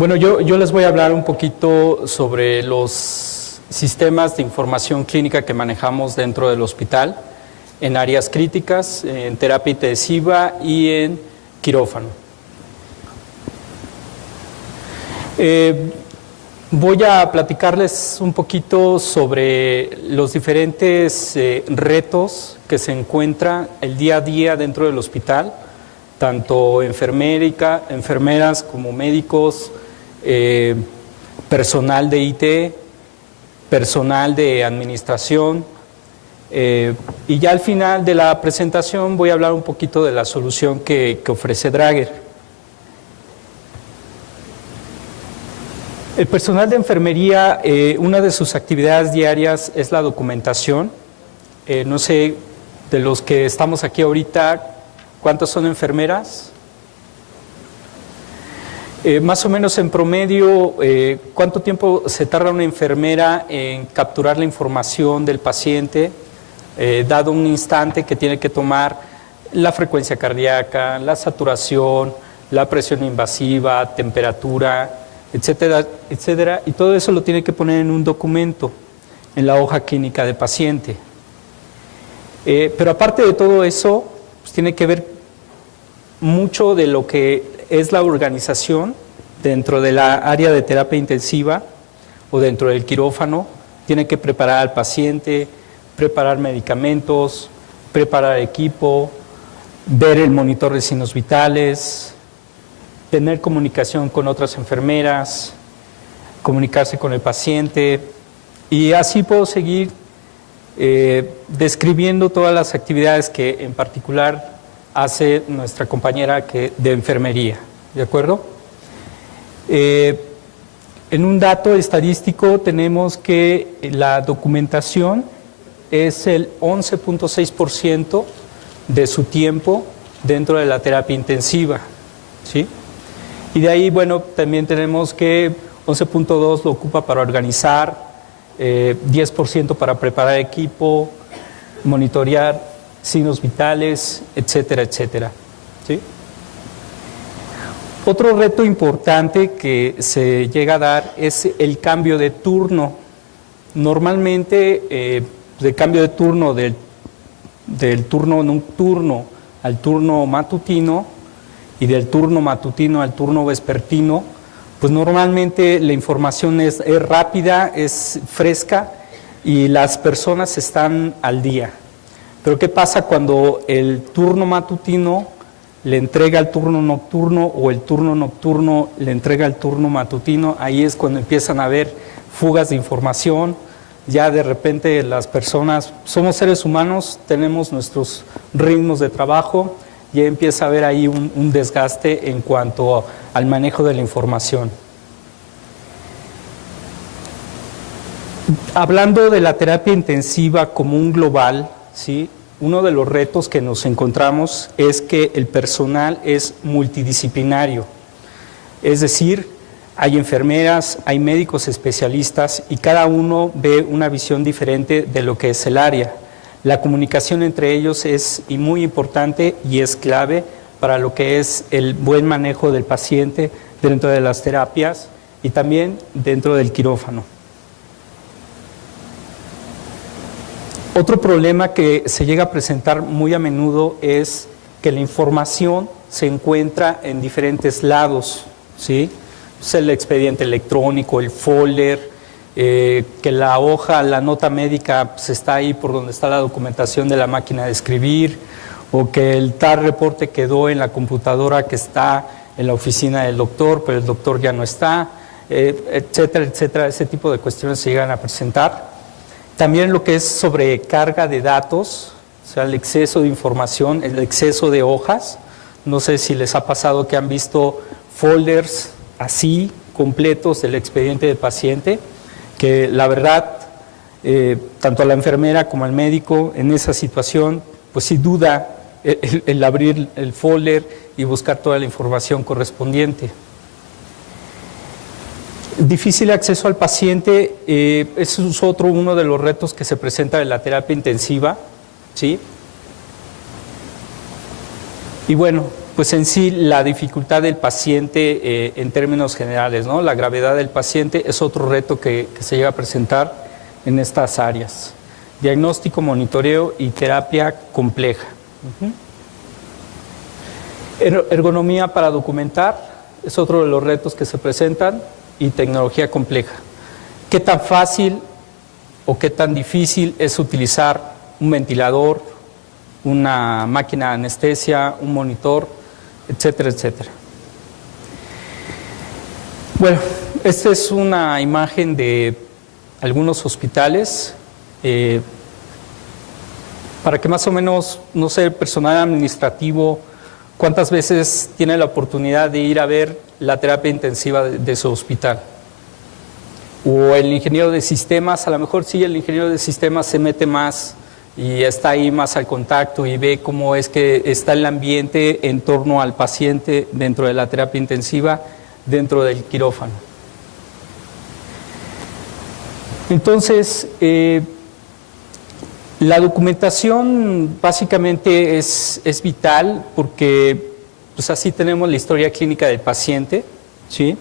Bueno, yo les voy a hablar un poquito sobre los sistemas de información clínica que manejamos dentro del hospital, en áreas críticas, en terapia intensiva y en quirófano. Voy a platicarles un poquito sobre los diferentes retos que se encuentran el día a día dentro del hospital, tanto enfermeras como médicos, personal de IT, personal de administración, y ya al final de la presentación voy a hablar un poquito de la solución que ofrece Drager. El personal de enfermería, una de sus actividades diarias es la documentación. No sé, de los que estamos aquí ahorita, ¿cuántas son enfermeras? Más o menos en promedio, ¿cuánto tiempo se tarda una enfermera en capturar la información del paciente, dado un instante que tiene que tomar la frecuencia cardíaca, la saturación, la presión invasiva, temperatura, etcétera, etcétera? Y todo eso lo tiene que poner en un documento, en la hoja clínica de paciente. Pero aparte de todo eso, pues tiene que ver mucho de lo que es la organización dentro de la área de terapia intensiva o dentro del quirófano. Tiene que preparar al paciente, preparar medicamentos, preparar equipo, ver el monitor de signos vitales, tener comunicación con otras enfermeras, comunicarse con el paciente, y así puedo seguir describiendo todas las actividades que en particular hace nuestra compañera de enfermería, ¿de acuerdo? En un dato estadístico tenemos que la documentación es el 11.6% de su tiempo dentro de la terapia intensiva, ¿sí? Y de ahí, bueno, también tenemos que 11.2 lo ocupa para organizar, 10% para preparar equipo, monitorear signos vitales, etcétera, etcétera, ¿sí? Otro reto importante que se llega a dar es el cambio de turno. Normalmente, el cambio de turno del turno nocturno al turno matutino y del turno matutino al turno vespertino, pues normalmente la información es rápida, es fresca y las personas están al día. Pero ¿qué pasa cuando el turno matutino le entrega al turno nocturno o el turno nocturno le entrega al turno matutino? Ahí es cuando empiezan a haber fugas de información. Ya de repente las personas, somos seres humanos, tenemos nuestros ritmos de trabajo, ya empieza a haber ahí un desgaste en cuanto al manejo de la información. Hablando de la terapia intensiva como un global, ¿sí? Uno de los retos que nos encontramos es que el personal es multidisciplinario, es decir, hay enfermeras, hay médicos especialistas y cada uno ve una visión diferente de lo que es el área. La comunicación entre ellos es muy importante y es clave para lo que es el buen manejo del paciente dentro de las terapias y también dentro del quirófano. Otro problema que se llega a presentar muy a menudo es que la información se encuentra en diferentes lados, ¿sí? Es el expediente electrónico, el folder, que la hoja, la nota médica pues está ahí por donde está la documentación de la máquina de escribir, o que el tal reporte quedó en la computadora que está en la oficina del doctor, pero el doctor ya no está, etcétera, etcétera. Ese tipo de cuestiones se llegan a presentar. También lo que es sobrecarga de datos, o sea, el exceso de información, el exceso de hojas. No sé si les ha pasado que han visto folders así, completos del expediente del paciente, que la verdad, tanto a la enfermera como al médico en esa situación, pues sí duda el abrir el folder y buscar toda la información correspondiente. Difícil acceso al paciente, eso es uno de los retos que se presenta en la terapia intensiva, ¿sí? Y bueno, pues en sí la dificultad del paciente en términos generales, ¿no? La gravedad del paciente es otro reto que se llega a presentar en estas áreas. Diagnóstico, monitoreo y terapia compleja. Ergonomía para documentar es otro de los retos que se presentan, y tecnología compleja. ¿Qué tan fácil o qué tan difícil es utilizar un ventilador, una máquina de anestesia, un monitor, etcétera, etcétera? Bueno, esta es una imagen de algunos hospitales para que más o menos, no sé, el personal administrativo, cuántas veces tiene la oportunidad de ir a ver la terapia intensiva de su hospital. O el ingeniero de sistemas, a lo mejor sí, el ingeniero de sistemas se mete más y está ahí más al contacto y ve cómo es que está el ambiente en torno al paciente dentro de la terapia intensiva, dentro del quirófano. Entonces, la documentación básicamente es vital porque pues así tenemos la historia clínica del paciente, ¿sí?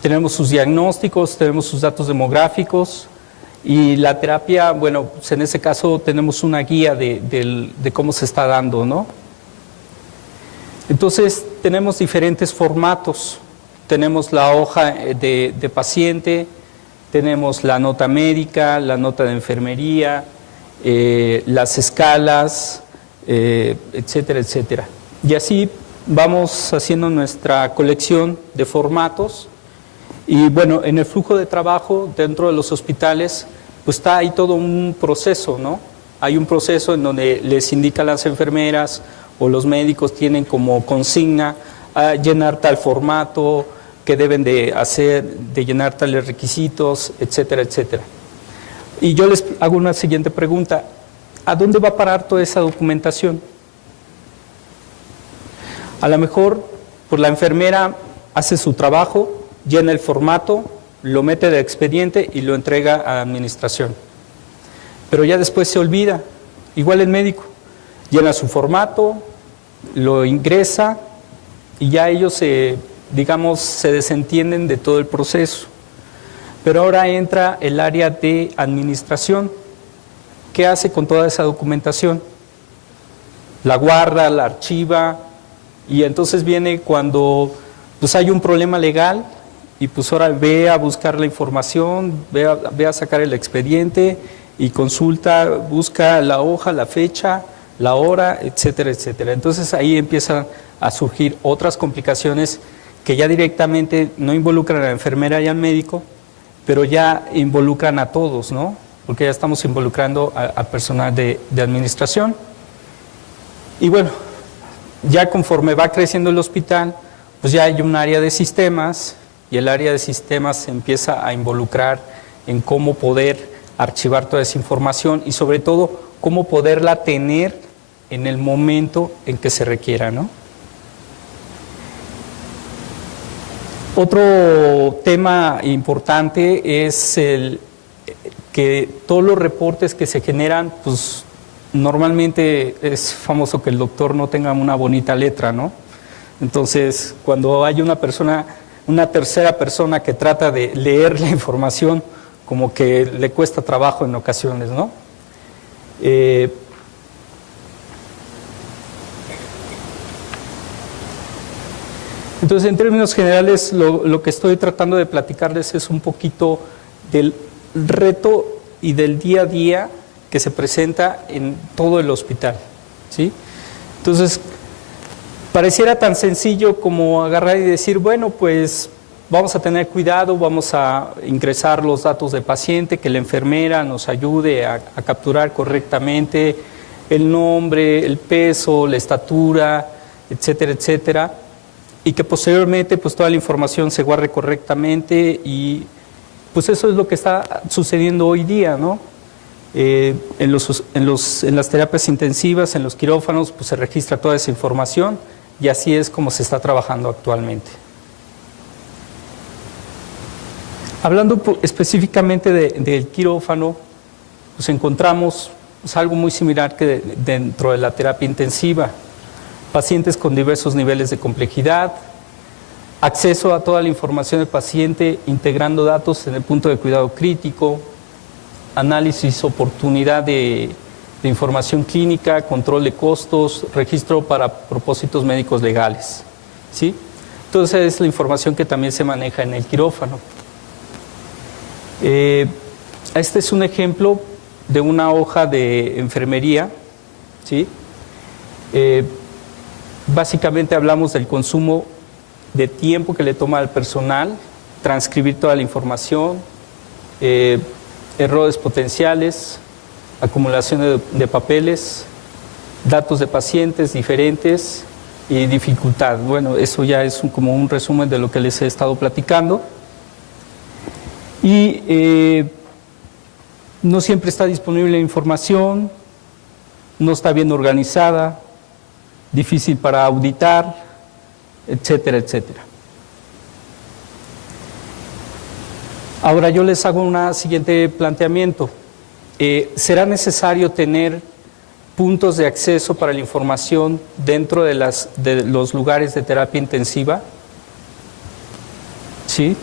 Tenemos sus diagnósticos, tenemos sus datos demográficos y la terapia, bueno, pues en ese caso tenemos una guía de cómo se está dando, ¿no? Entonces tenemos diferentes formatos, tenemos la hoja de paciente, tenemos la nota médica, la nota de enfermería, las escalas, etcétera, etcétera. Y así vamos haciendo nuestra colección de formatos y bueno, en el flujo de trabajo dentro de los hospitales, pues está ahí todo un proceso, ¿no? Hay un proceso en donde les indican las enfermeras o los médicos tienen como consigna a llenar tal formato, que deben de hacer, de llenar tales requisitos, etcétera, etcétera. Y yo les hago una siguiente pregunta: ¿a dónde va a parar toda esa documentación? A lo mejor, pues la enfermera hace su trabajo, llena el formato, lo mete de expediente y lo entrega a administración. Pero ya después se olvida. Igual el médico llena su formato, lo ingresa y ya ellos digamos, se desentienden de todo el proceso. Pero ahora entra el área de administración. ¿Qué hace con toda esa documentación? La guarda, la archiva, y entonces viene cuando pues hay un problema legal y pues ahora ve a buscar la información, ve a sacar el expediente y consulta, busca la hoja, la fecha, la hora, etcétera, etcétera. Entonces ahí empiezan a surgir otras complicaciones que ya directamente no involucran a la enfermera y al médico, pero ya involucran a todos, ¿no? Porque ya estamos involucrando al personal de administración. Y bueno, ya conforme va creciendo el hospital, pues ya hay un área de sistemas y el área de sistemas se empieza a involucrar en cómo poder archivar toda esa información y sobre todo cómo poderla tener en el momento en que se requiera, ¿no? Otro tema importante es que todos los reportes que se generan, pues normalmente es famoso que el doctor no tenga una bonita letra, ¿no? Entonces, cuando hay una tercera persona que trata de leer la información, como que le cuesta trabajo en ocasiones, ¿no? Entonces, en términos generales, lo que estoy tratando de platicarles es un poquito del reto y del día a día que se presenta en todo el hospital, ¿sí? Entonces, pareciera tan sencillo como agarrar y decir, bueno, pues vamos a tener cuidado, vamos a ingresar los datos del paciente, que la enfermera nos ayude a capturar correctamente el nombre, el peso, la estatura, etcétera, etcétera, y que posteriormente pues toda la información se guarde correctamente y pues eso es lo que está sucediendo hoy día, ¿no? En las terapias intensivas, en los quirófanos, pues se registra toda esa información y así es como se está trabajando actualmente. Hablando específicamente del quirófano, pues encontramos pues algo muy similar que dentro de la terapia intensiva. pacientes con diversos niveles de complejidad, acceso a toda la información del paciente, integrando datos en el punto de cuidado crítico, análisis, oportunidad de información clínica, control de costos, registro para propósitos médicos legales, ¿sí? Entonces es la información que también se maneja en el quirófano. Este es un ejemplo de una hoja de enfermería, ¿sí? Básicamente hablamos del consumo de tiempo que le toma al personal transcribir toda la información, errores potenciales, acumulación de papeles, datos de pacientes diferentes y dificultad. Bueno, eso ya es como un resumen de lo que les he estado platicando. Y no siempre está disponible la información, no está bien organizada, difícil para auditar, etcétera, etcétera. Ahora yo les hago un siguiente planteamiento. ¿Será necesario tener puntos de acceso para la información dentro de los lugares de terapia intensiva? ¿Sí?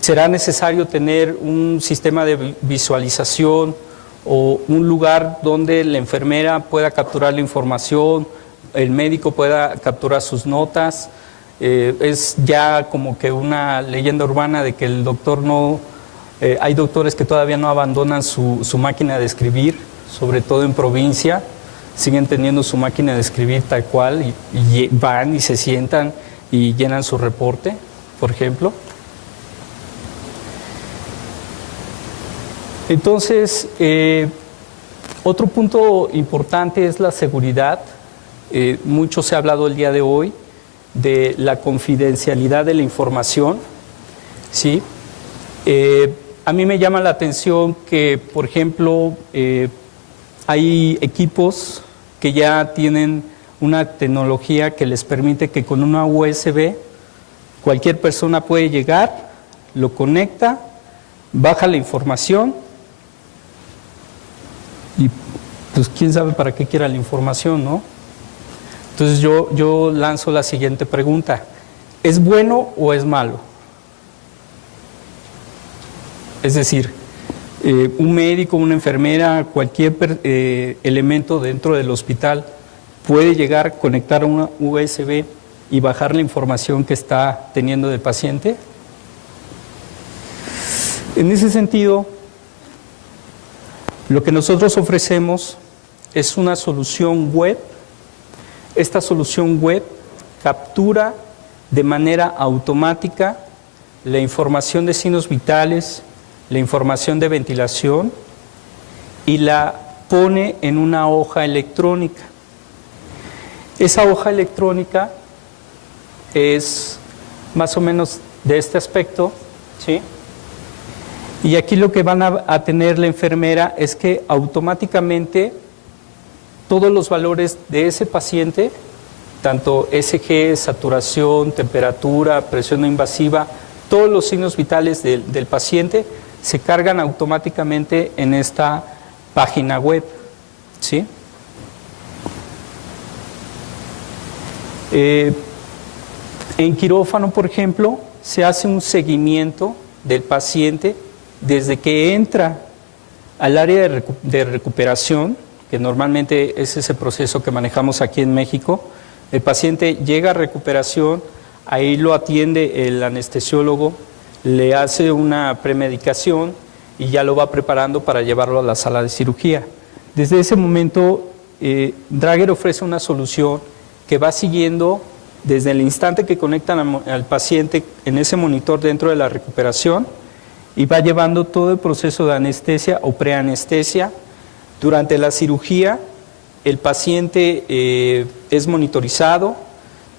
¿Será necesario tener un sistema de visualización o un lugar donde la enfermera pueda capturar la información, el médico pueda capturar sus notas? Es ya como que una leyenda urbana de que el doctor no... hay doctores que todavía no abandonan su máquina de escribir, sobre todo en provincia, siguen teniendo su máquina de escribir tal cual y van y se sientan y llenan su reporte, por ejemplo. Entonces, otro punto importante es la seguridad. Mucho se ha hablado el día de hoy de la confidencialidad de la información, ¿sí? A mí me llama la atención que, por ejemplo, hay equipos que ya tienen una tecnología que les permite que con una USB cualquier persona puede llegar, lo conecta, baja la información y pues quién sabe para qué quiera la información, ¿no? Entonces yo lanzo la siguiente pregunta: ¿es bueno o es malo? Es decir, un médico, una enfermera, cualquier elemento dentro del hospital puede llegar a conectar a una USB y bajar la información que está teniendo del paciente. En ese sentido, lo que nosotros ofrecemos es una solución web. Esta solución web captura de manera automática la información de signos vitales, la información de ventilación y la pone en una hoja electrónica. Esa hoja electrónica es más o menos de este aspecto, ¿sí? Y aquí lo que van a tener la enfermera es que automáticamente todos los valores de ese paciente, tanto ECG, saturación, temperatura, presión no invasiva, todos los signos vitales del paciente se cargan automáticamente en esta página web, ¿sí? En quirófano, por ejemplo, se hace un seguimiento del paciente desde que entra al área de recuperación, que normalmente es ese proceso que manejamos aquí en México. El paciente llega a recuperación, ahí lo atiende el anestesiólogo, le hace una premedicación y ya lo va preparando para llevarlo a la sala de cirugía. Desde ese momento, Drager ofrece una solución que va siguiendo desde el instante que conectan al paciente en ese monitor dentro de la recuperación y va llevando todo el proceso de anestesia o preanestesia. Durante la cirugía, el paciente es monitorizado,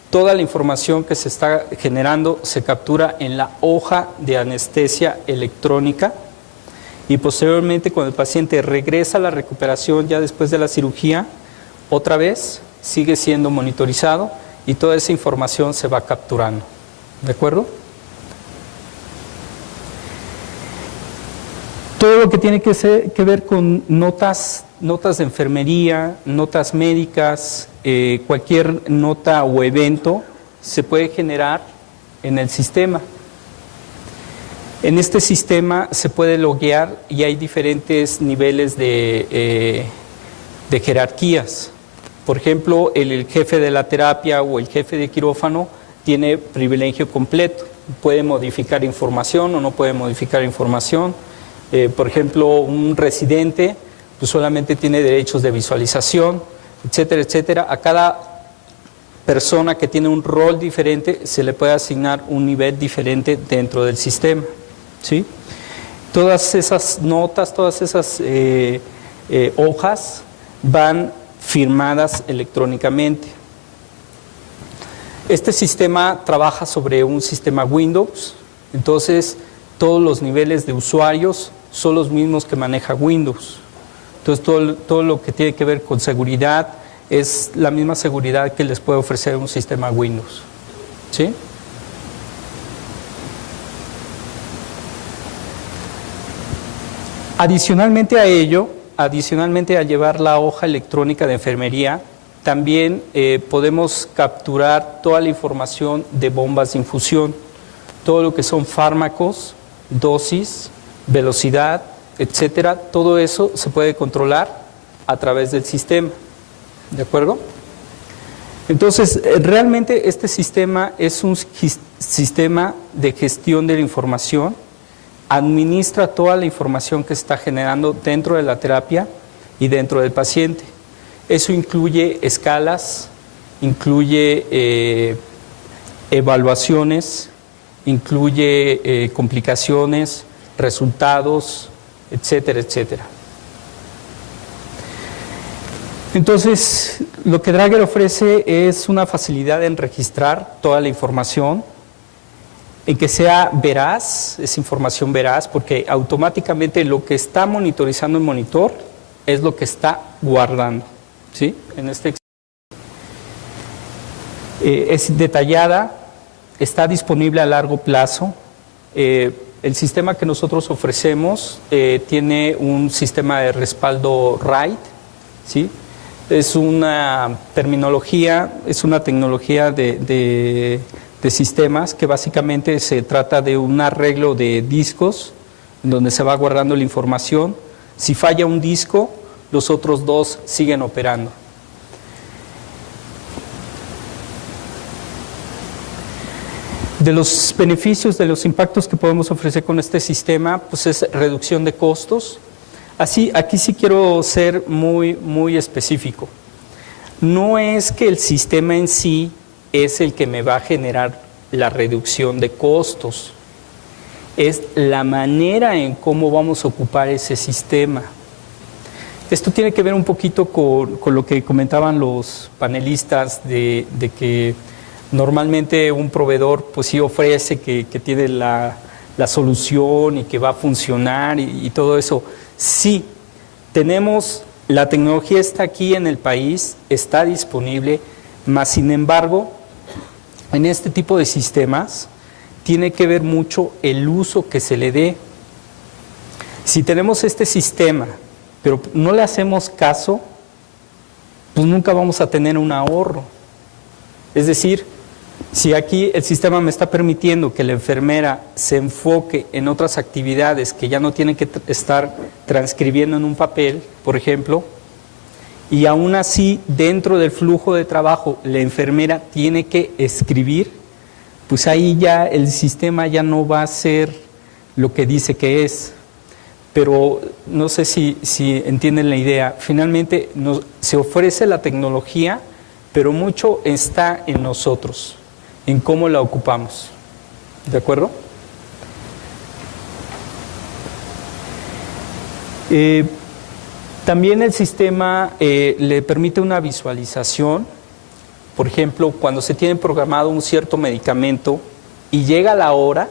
toda la información que se está generando se captura en la hoja de anestesia electrónica y posteriormente cuando el paciente regresa a la recuperación ya después de la cirugía, otra vez sigue siendo monitorizado y toda esa información se va capturando. ¿De acuerdo? Todo lo que tiene que ver con notas notas de enfermería, notas médicas, cualquier nota o evento se puede generar en el sistema. En este sistema se puede loguear y hay diferentes niveles de jerarquías. Por ejemplo, el jefe de la terapia o el jefe de quirófano tiene privilegio completo. Puede modificar información o no puede modificar información. Por ejemplo, un residente pues solamente tiene derechos de visualización, etcétera, etcétera. A cada persona que tiene un rol diferente se le puede asignar un nivel diferente dentro del sistema, ¿sí? Todas esas notas, todas esas hojas van firmadas electrónicamente. Este sistema trabaja sobre un sistema Windows, entonces todos los niveles de usuarios son los mismos que maneja Windows. Entonces todo lo que tiene que ver con seguridad es la misma seguridad que les puede ofrecer un sistema Windows, ¿sí? Adicionalmente a ello, adicionalmente a llevar la hoja electrónica de enfermería, también podemos capturar toda la información de bombas de infusión, todo lo que son fármacos, dosis, velocidad, etcétera. Todo eso se puede controlar a través del sistema, ¿de acuerdo? Entonces, realmente este sistema es un sistema de gestión de la información, administra toda la información que se está generando dentro de la terapia y dentro del paciente. Eso incluye escalas, incluye evaluaciones, incluye complicaciones, resultados, etcétera, etcétera. Entonces, lo que Drager ofrece es una facilidad en registrar toda la información, en que sea veraz, es información veraz, porque automáticamente lo que está monitorizando el monitor es lo que está guardando, ¿sí? En este es detallada, está disponible a largo plazo. El sistema que nosotros ofrecemos tiene un sistema de respaldo RAID, ¿sí? Es una terminología, es una tecnología de sistemas que básicamente se trata de un arreglo de discos en donde se va guardando la información. Si falla un disco, los otros dos siguen operando. De los beneficios, de los impactos que podemos ofrecer con este sistema, pues es reducción de costos. Aquí sí quiero ser muy específico. No es que el sistema en sí es el que me va a generar la reducción de costos, es la manera en cómo vamos a ocupar ese sistema. Esto tiene que ver un poquito con lo que comentaban los panelistas de que normalmente un proveedor pues sí ofrece que tiene la solución y que va a funcionar y todo eso. Sí, tenemos, la tecnología está aquí en el país, está disponible, mas sin embargo, en este tipo de sistemas tiene que ver mucho el uso que se le dé. Si tenemos este sistema, pero no le hacemos caso, pues nunca vamos a tener un ahorro. Es decir, si aquí el sistema me está permitiendo que la enfermera se enfoque en otras actividades que ya no tiene que estar transcribiendo en un papel, por ejemplo, y aún así dentro del flujo de trabajo la enfermera tiene que escribir, pues ahí ya el sistema ya no va a ser lo que dice que es. Pero no sé si entienden la idea. Finalmente se ofrece la tecnología, pero mucho está en nosotros, en cómo la ocupamos. ¿De acuerdo? También el sistema le permite una visualización. Por ejemplo, cuando se tiene programado un cierto medicamento y llega la hora,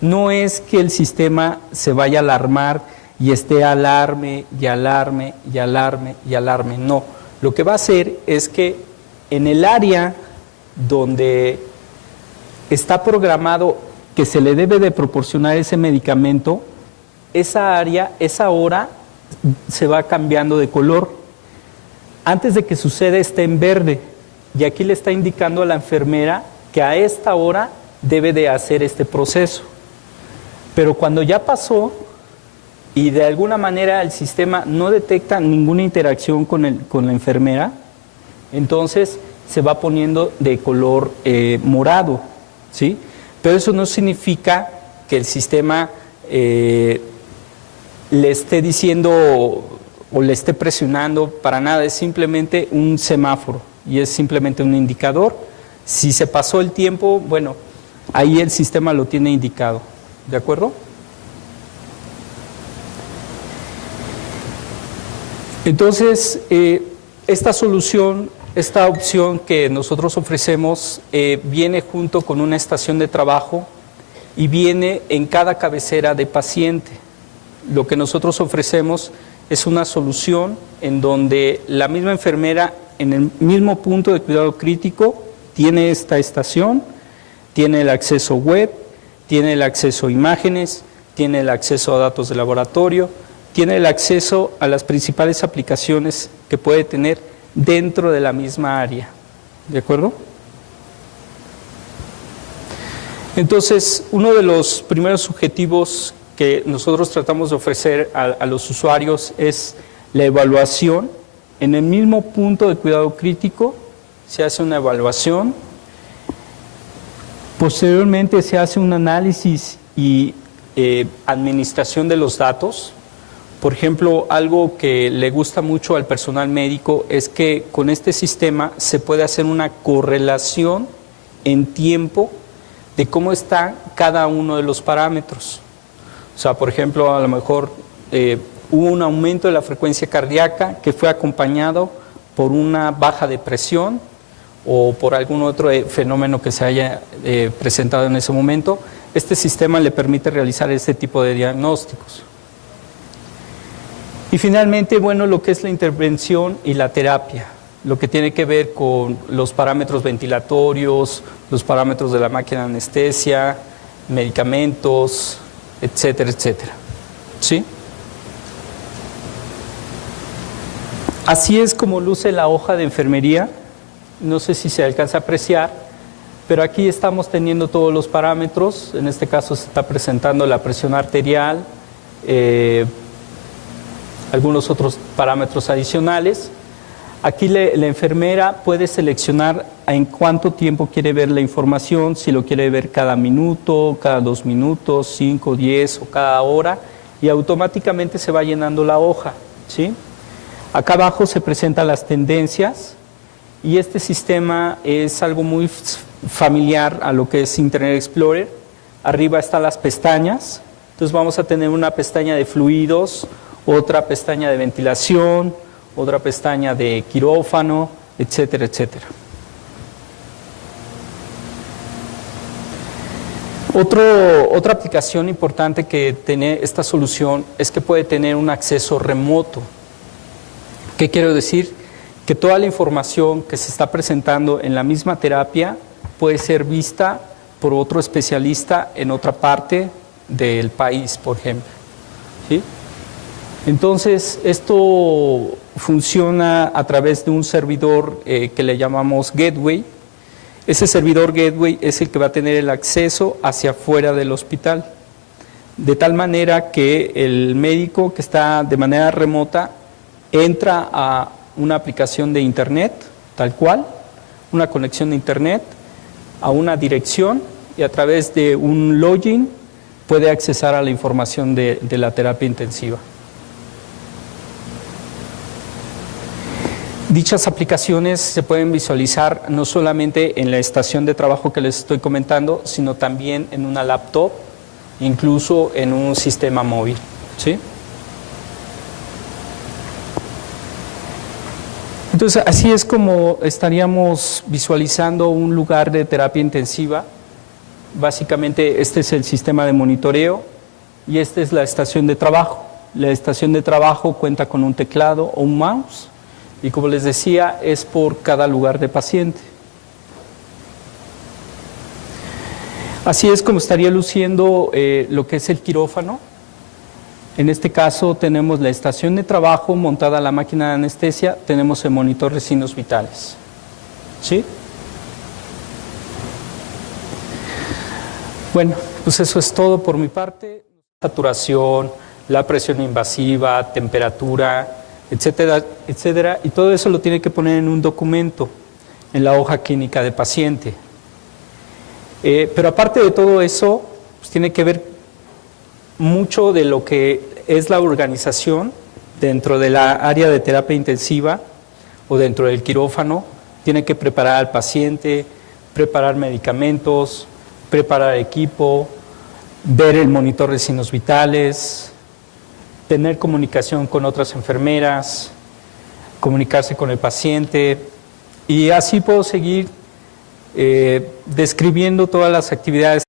no es que el sistema se vaya a alarmar y esté alarme y alarme y alarme y alarme. No, lo que va a hacer es que en el área donde está programado que se le debe de proporcionar ese medicamento, esa área, esa hora se va cambiando de color. Antes de que suceda está en verde y aquí le está indicando a la enfermera que a esta hora debe de hacer este proceso. Pero cuando ya pasó y de alguna manera el sistema no detecta ninguna interacción con la enfermera, entonces se va poniendo de color morado, ¿sí? Pero eso no significa que el sistema le esté diciendo o le esté presionando para nada, es simplemente un semáforo y es simplemente un indicador. Si se pasó el tiempo, bueno, ahí el sistema lo tiene indicado, ¿de acuerdo? Entonces, esta solución, esta opción que nosotros ofrecemos viene junto con una estación de trabajo y viene en cada cabecera de paciente. Lo que nosotros ofrecemos es una solución en donde la misma enfermera en el mismo punto de cuidado crítico tiene esta estación, tiene el acceso web, tiene el acceso a imágenes, tiene el acceso a datos de laboratorio, tiene el acceso a las principales aplicaciones que puede tener dentro de la misma área. ¿De acuerdo? Entonces, uno de los primeros objetivos que nosotros tratamos de ofrecer a los usuarios es la evaluación. En el mismo punto de cuidado crítico se hace una evaluación, posteriormente se hace un análisis y administración de los datos. Por ejemplo, algo que le gusta mucho al personal médico es que con este sistema se puede hacer una correlación en tiempo de cómo está cada uno de los parámetros. O sea, por ejemplo, a lo mejor hubo un aumento de la frecuencia cardíaca que fue acompañado por una baja de presión o por algún otro fenómeno que se haya presentado en ese momento. Este sistema le permite realizar este tipo de diagnósticos. Y finalmente, bueno, lo que es la intervención y la terapia, lo que tiene que ver con los parámetros ventilatorios, los parámetros de la máquina de anestesia, medicamentos, etcétera, etcétera. ¿Sí? Así es como luce la hoja de enfermería. No sé si se alcanza a apreciar, pero aquí estamos teniendo todos los parámetros. En este caso se está presentando la presión arterial, algunos otros parámetros adicionales. Aquí la enfermera puede seleccionar en cuánto tiempo quiere ver la información, si lo quiere ver cada minuto, cada 2 minutos, 5, 10 o cada hora, y automáticamente se va llenando la hoja, ¿sí? Acá abajo se presentan las tendencias y este sistema es algo muy familiar a lo que es Internet Explorer. Arriba están las pestañas, entonces vamos a tener una pestaña de fluidos, otra pestaña de ventilación, otra pestaña de quirófano, etcétera, etcétera. Otra aplicación importante que tiene esta solución es que puede tener un acceso remoto. ¿Qué quiero decir? Que toda la información que se está presentando en la misma terapia puede ser vista por otro especialista en otra parte del país, por ejemplo. ¿Sí? Entonces, esto funciona a través de un servidor que le llamamos Gateway. Ese servidor Gateway es el que va a tener el acceso hacia afuera del hospital, de tal manera que el médico que está de manera remota entra a una aplicación de Internet, tal cual, una conexión de Internet, a una dirección y a través de un login puede accesar a la información de la terapia intensiva. Dichas aplicaciones se pueden visualizar no solamente en la estación de trabajo que les estoy comentando, sino también en una laptop, incluso en un sistema móvil, ¿sí? Entonces, así es como estaríamos visualizando un lugar de terapia intensiva. Básicamente, este es el sistema de monitoreo y esta es la estación de trabajo. La estación de trabajo cuenta con un teclado o un mouse. Y como les decía, es por cada lugar de paciente. Así es como estaría luciendo lo que es el quirófano. En este caso tenemos la estación de trabajo montada a la máquina de anestesia, tenemos el monitor de signos vitales. ¿Sí? Bueno, pues eso es todo por mi parte. Saturación, la presión invasiva, temperatura, etcétera, etcétera. Y todo eso lo tiene que poner en un documento, en la hoja clínica de paciente. Pero aparte de todo eso, pues tiene que ver mucho de lo que es la organización dentro de la área de terapia intensiva o dentro del quirófano. Tiene que preparar al paciente, preparar medicamentos, preparar equipo, ver el monitor de signos vitales, tener comunicación con otras enfermeras, comunicarse con el paciente, y así puedo seguir describiendo todas las actividades.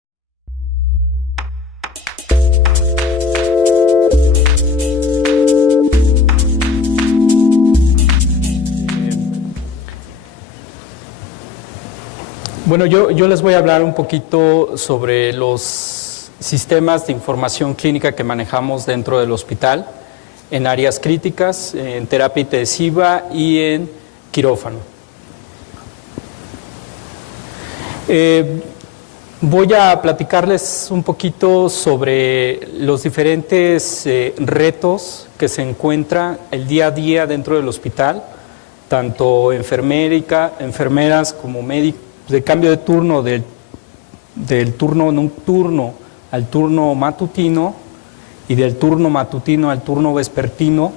Bueno, yo les voy a hablar un poquito sobre los sistemas de información clínica que manejamos dentro del hospital, en áreas críticas, en terapia intensiva y en quirófano. Voy a platicarles un poquito sobre los diferentes retos que se encuentran el día a día dentro del hospital, tanto enfermeras como médicos, de cambio de turno del turno nocturno al turno matutino y del turno matutino al turno vespertino.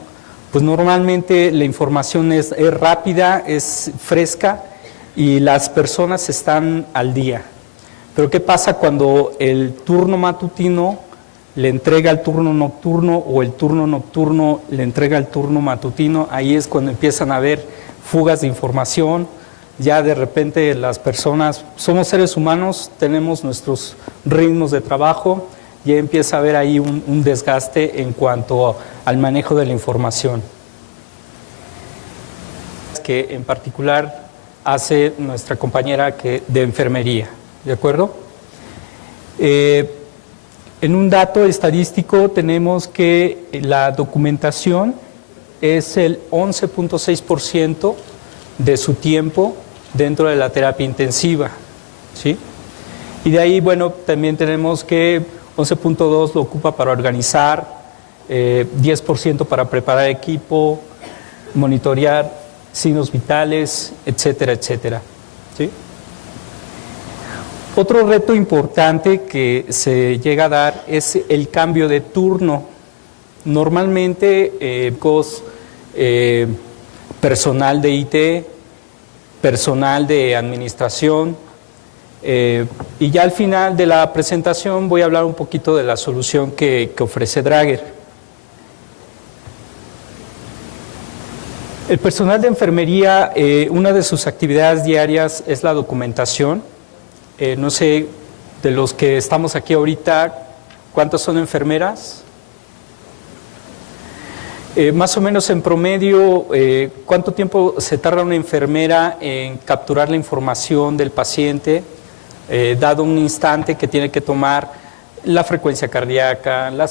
Pues normalmente la información es rápida, es fresca y las personas están al día. Pero ¿qué pasa cuando el turno matutino le entrega al turno nocturno o el turno nocturno le entrega al turno matutino? Ahí es cuando empiezan a haber fugas de información. Ya de repente las personas, somos seres humanos, tenemos nuestros ritmos de trabajo, ya empieza a haber ahí un desgaste en cuanto al manejo de la información. Que en particular hace nuestra compañera de enfermería, ¿de acuerdo? En un dato estadístico tenemos que la documentación es el 11.6% de su tiempo dentro de la terapia intensiva, ¿sí? Y de ahí, bueno, también tenemos que 11.2 lo ocupa para organizar, 10% para preparar equipo, monitorear signos vitales, etcétera, etcétera, ¿sí? Otro reto importante que se llega a dar es el cambio de turno. Normalmente, personal de IT, personal de administración, y ya al final de la presentación voy a hablar un poquito de la solución que ofrece Drager. El personal de enfermería, una de sus actividades diarias es la documentación. No sé, de los que estamos aquí ahorita, ¿cuántas son enfermeras? Más o menos en promedio, ¿cuánto tiempo se tarda una enfermera en capturar la información del paciente, dado un instante que tiene que tomar la frecuencia cardíaca, la